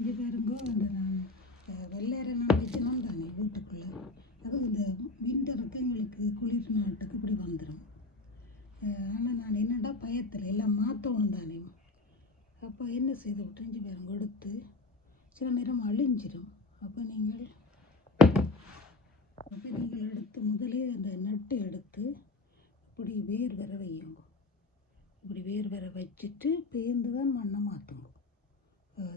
இங்கே பாருங்கோ அந்த நான் வெள்ளேரை நான் வச்சணும் தானே வீட்டுக்குள்ளே. அது இந்த விண்டருக்கு எங்களுக்கு குளிர் நாட்டுக்கு இப்படி வந்துடும். ஆனால் நான் என்னடா பயத்தில் எல்லாம் மாற்றணும் தானே. அப்போ என்ன செய்து விட்டு இஞ்சி பாருங்க எடுத்து சில நேரம் அழிஞ்சிடும். அப்போ நீங்கள் எடுத்து முதலே அந்த நட்டு எடுத்து இப்படி வேர் வர வையுங்க. இப்படி வேர் வர வச்சுட்டு பேர்ந்து தான் மண்ணை மாற்றுங்க.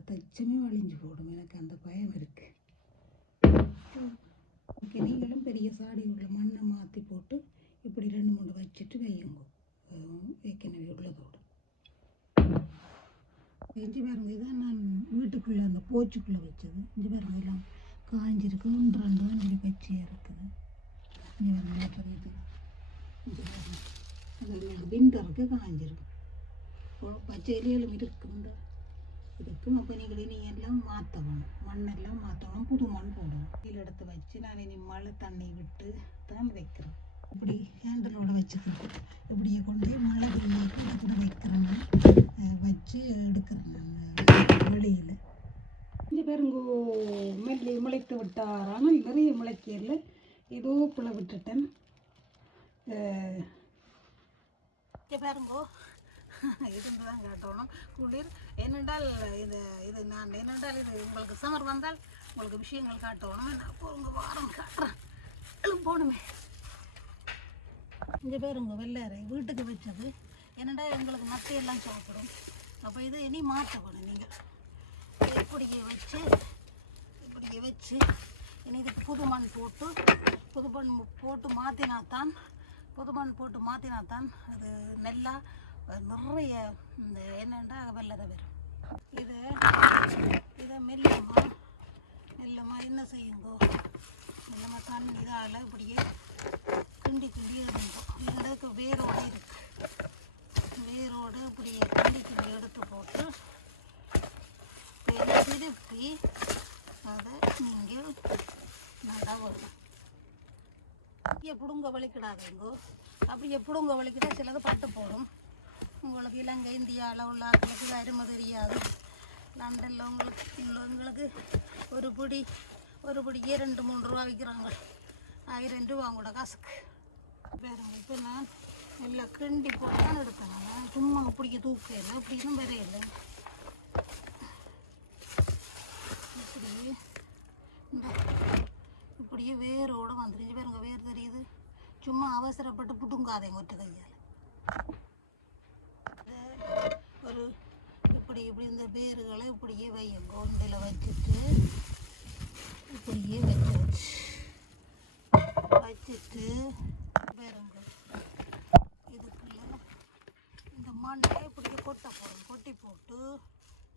தச்சமே அழிஞ்சு போடும். எனக்கு அந்த பயம் இருக்குது. ஓகே, நீங்களும் பெரிய சாடி உள்ள மண்ணை மாற்றி போட்டு இப்படி 2-3 வச்சுட்டு வையுங்க. ஏற்கனவே உள்ளதோடு இஞ்சி பாருங்க. இதான் நான் வீட்டுக்குள்ளே அந்த போச்சுக்குள்ளே வச்சது. இஞ்சி பாருங்க எல்லாம் காய்ஞ்சிருக்கு. 1-2 தான் இப்படி பச்சையாக இருக்குது. இஞ்சி பாருங்க இது விண்டருக்கு காய்ஞ்சிருக்கு. பச்சை இலையிலும் இருக்குங்க இருக்கும். அப்போ நீங்கள் எல்லாம் மாற்றணும், மண்ணெல்லாம் மாற்றணும், புது மண் போடணும். கீழே எடுத்து வச்சு நான் இனி மழை தண்ணி விட்டு தான் வைக்கிறேன். இப்படி ஹேண்டலோடு வச்சுக்கிறேன். இப்படியே கொண்டு போய் மழை பெய்ய கூட வைக்கிறேன். வச்சு எடுக்கிறேன் நான் வெளியில். இங்கே பேருங்கோ மெல்லி முளைத்து விட்டார். ஆனால் நிறைய முளைக்கல. ஏதோ புல விட்டுட்டேன். இங்கே பேருங்கோ இருந்து தான் காட்டணும். குளிர் என்னென்றால் இது நான் என்னென்றால் இது உங்களுக்கு சமர் வந்தால் உங்களுக்கு விஷயங்கள் காட்டணும். நான் போங்க வாரம் காட்டுறேன். எல்லாம் போகணுமே. இங்கே பேருங்க வெள்ளேரை வீட்டுக்கு வச்சது. என்னென்னா எங்களுக்கு மத்தையெல்லாம் சாப்பிடும். அப்போ இது இனி மாற்றப்படும். நீங்கள் இப்படியே வச்சு இனி இதுக்கு புது மண் போட்டு மாற்றினாத்தான் அது நெல்லா நிறைய இந்த என்னென்னா வெள்ளரை வரும். இதை மெல்லமாக என்ன செய்யுங்கோ, மெல்லமாக தண்ணி இதால் இப்படியே கிண்டி எடுங்கோ. இதுக்கு வேரோடு இருக்குது. வேரோடு இப்படியே கிண்டி எடுத்து போட்டு திருப்பி அதை நீங்கள் நல்லா வரும். அப்படியே பிடுங்க வலிக்கிடாதீங்கோ. அப்படியே பிடுங்க வலிக்கிட்டா சிலது பட்டு போடும். உங்களுக்கு இலங்கை இந்தியாவில் உள்ள ஆட்களுக்கு அருமை தெரியாது. லண்டனில் உங்களுக்கு ஒரு பிடிக்கே 2-3 ரூபா விற்கிறாங்க. 1000 ரூபா கூட காசுக்கு. வேறு இப்போ நான் நல்லா கிண்டி போட்டு தான் எடுத்தேன். சும்மா பிடிக்க தூக்கையில் அப்படின்னு வரையில்லை. இப்படியே வேரோடு வந்துருச்சு பாருங்க. வேர் தெரியுது. சும்மா அவசரப்பட்டு புடுங்காதேங்க ஒற்றை கையால். இப்படி இந்த வேர்களை இப்படியே வையும். கொண்டில் வச்சுட்டு இப்படியே வச்சுட்டு வேறுங்க இதுக்குள்ள இந்த மண்ணை இப்படியே கொட்டி போட்டு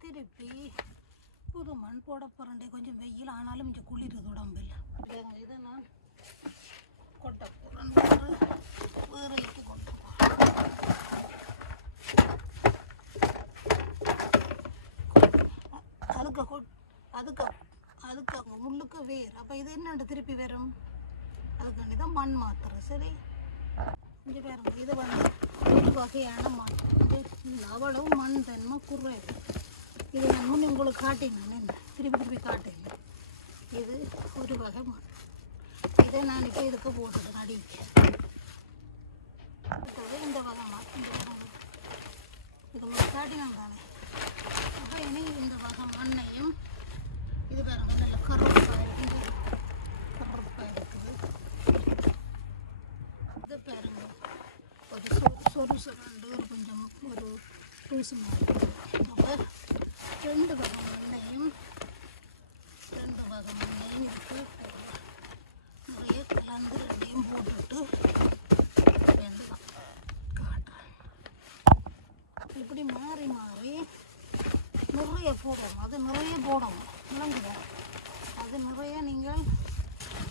திருப்பி புது மண் போட போகிறேன். கொஞ்சம் வெயில் ஆனாலும் இங்கே குளிருது உடம்பில். இதை நான் கொட்ட போகிறேன். வேறைக்கு கொட்ட போகிறேன். அதுக்கு முள்ளுக்கு வேர். அப்போ இது என்னண்டு திருப்பி வரும். அதுக்காண்டி தான் மண் மாத்துறேன். சரி, இங்கே பாருங்க. இது ஒரு வகையான மண். அவ்வளவு மண் தன்மை குறைவு. இது நான் முன்னே உங்களுக்கு காட்டினேன். திருப்பி காட்டினேன். இது ஒரு வகை மண். இதை நான் இப்போ இதுக்கு போட்டுட்டேன் அடிக்கு. இந்த வகை மண் இது உங்களுக்கு காட்டினேன் தானே. அப்போ இனி இந்த வகை மண்ணையும் இது பாருங்க நல்ல கருப்பாக இருக்குது. இது பாருங்க ஒரு சொருண்டு ஒரு கொஞ்சம் ஒரு தூசமாக இருக்குது. அப்போ 2 வகை மண்ணையும் இதுக்கு நிறைய கலந்து 2ஐயும் போட்டுட்டு காட்டுறேன். இப்படி மாறி நிறைய போடணும். அது நிறைய போடணும். விளங்குதா? அது நிறைய நீங்கள்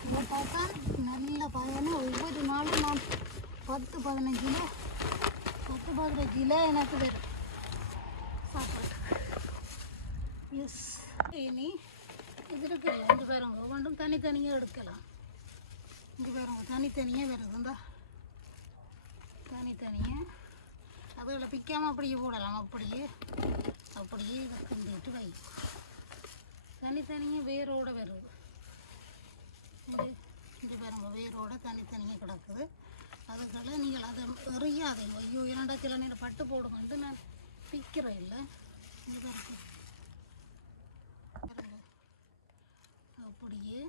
இதை பார்த்தா நல்ல பயனை. ஒவ்வொரு நாளும் நான் 10-15 கிலோ எனக்கு வரும் சாப்பாடு. எஸ், இனி இது இருக்குல்ல. இங்கே பாருங்க ஒவ்வொன்றும் தனித்தனியாக எடுக்கலாம். இங்கே பாருங்க தனித்தனியாக வருதுந்தா. தனித்தனியாக அதில் பிக்காமல் அப்படியே போடலாம். அப்படியே இதை கிண்டிட்டு வை. தனித்தனியாக வேரோட வருது. இங்கே பாருங்க, வேரோட தனித்தனியாக கிடக்குது. அதுக்கெல்லாம் நீங்கள் அதை எறியாதீங்க. ஐயோ என்னடா சில நேரம் பட்டு போடுங்கன்ட்டு நான் பிக்கிறேன் இல்லை. இங்கே பாருங்க, அப்படியே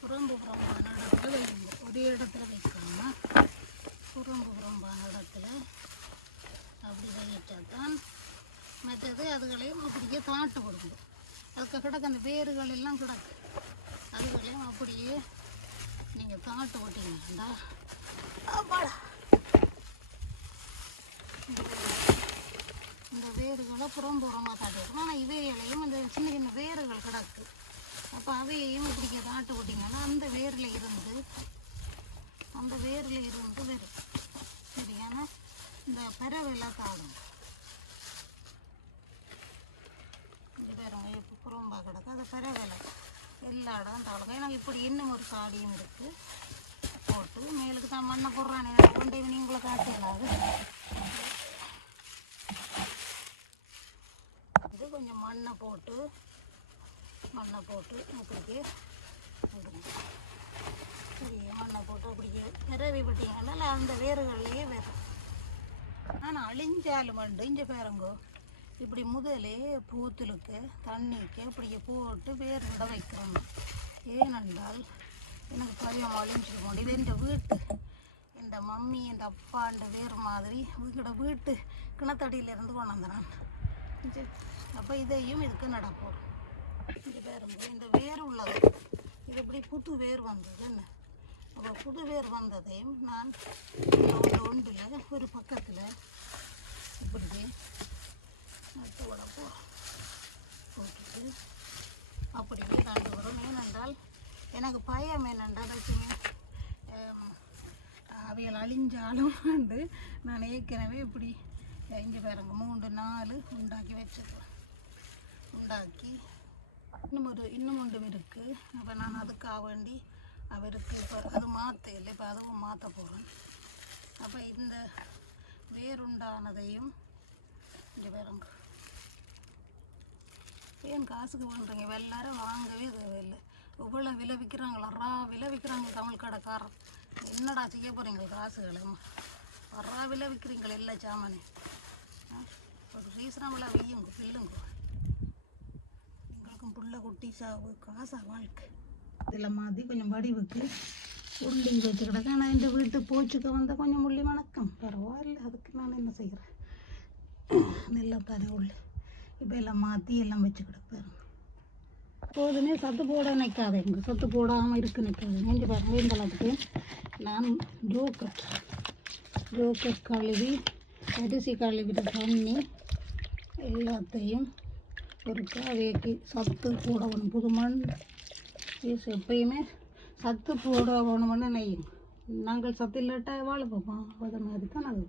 புறம்பான இடத்துல வைங்க. ஒரே இடத்துல வைக்காம புறம்பான இடத்துல அப்படி வைட்டாதான் மற்றது அதுகளையும் அப்படியே தாட்டு கொடுக்கும். அதுக்கு கிடக்கு அந்த வேர்கள் எல்லாம் கிடக்கு. அதுகளையும் அப்படியே நீங்கள் தாட்டு போட்டீங்கடா. இந்த வேர்களை புறம்புறமாக தாட்டிடும். ஆனால் இவைகளையும் இந்த சின்ன சின்ன வேர்கள் கிடக்கு. அப்போ அவையையும் இப்படிக்க தாட்டு போட்டிங்கன்னா அந்த வேரில் இருந்து வரும். சரியான இந்த பறவைலாம் தாடும். இந்த பாருங்க இப்போ புறம்பா கிடக்கு. அது பறவைல எல்லா இடம் தாடுங்க. எனக்கு இப்படி இன்னும் ஒரு காடியும் இருக்குது. போட்டு மேலுக்கு தான் மண்ணை போடுறானே கொண்டே நீங்களை காட்டிடலாது. இது கொஞ்சம் மண்ணை போட்டு அப்படியே விடுங்க. சரி, மண்ணை போட்டு அப்படியே பிறவி விட்டீங்கன்னா அந்த வேர்கள்லேயே வரும். ஆனால் அழிஞ்சாலும் மண்டு இங்கே பாருங்கோ, இப்படி முதலே பூத்துலுக்கு தண்ணிக்கு அப்படியே போட்டு வேர் விட வைக்கிறோம். ஏனென்றால் எனக்கு பயம் அழிஞ்சிருக்கோம். இது இந்த வீட்டு இந்த மம்மி என் அப்பா இந்த வேறு மாதிரி எங்களோட வீட்டு கிணத்தடியிலேருந்து கொண்டு வந்தேன். அப்போ இதையும் இதுக்கு நடப்போம். இது பாருங்க, இந்த வேர் உள்ளது. இது இப்படி புது வேர் வந்தது என்ன. அப்போ புது வேர் வந்ததையும் நான் ஒன்றில் ஒரு பக்கத்தில் இப்படி நட்டு உடப்போ போட்டுட்டு அப்படியே கண்டு வரும். ஏனென்றால் எனக்கு பயம் என்னென்றால் அவைகள் அழிஞ்சாலும் வந்து நான் ஏற்கனவே இப்படி இங்கே பாருங்க 3-4 உண்டாக்கி வச்சுருக்கேன். உண்டாக்கி இன்னும் ஒன்றும் இருக்குது. அப்போ நான் அதுக்காக வேண்டி அவருக்கு இப்போ அது மாற்ற இல்லை, இப்போ அதுவும் மாற்ற போகிறேன். அப்போ இந்த வேறுண்டானதையும் இங்கே பாருங்க, ஏன் காசுக்கு பண்ணுறீங்க? எல்லாரும் வாங்கவே தேவையில்லை. இவ்வளோ விளைவிக்கிறாங்களா, விளைவிக்கிறாங்க தமிழ் கடைக்காரன். என்னடா செய்ய போகிறீங்க காசுகளை? விளைவிக்கிறீங்களே இல்லை சாமானே. ஒரு ரீசனபிளாக வெய்யுங்க, பில்லுங்க. எங்களுக்கும் புள்ள குட்டி சாவு காசா வாழ்க்கை. இதில் மாதிரி கொஞ்சம் வடிவுக்கு உருளி வச்சு கிடக்க. ஆனால் இந்த வீட்டு போச்சுக்க வந்தால் கொஞ்சம் முள்ளி வணக்கம் பரவாயில்ல. அதுக்கு நான் என்ன செய்கிறேன், நெல்லை தானே உள்ளே இப்போ எல்லாம் மாற்றி எல்லாம் வச்சு கிடப்பேன். எப்போதுமே சத்து போட நிற்காதேங்க, சத்து போடாமல் இருக்கு நிற்காதுங்க. இங்கே பாருங்க, இந்த அளவுக்கு நான் ஜோக்கட் கழுவி அரிசி கழுவிட்டு தண்ணி எல்லாத்தையும் ஒரு காவேக்கு சத்து போடணும். புது மண் எப்பயுமே சத்து போடணும்னு நெய்யும். நாங்கள் சத்து இல்லாட்டா வாழ பார்ப்போம். அது மாதிரி தான் அது.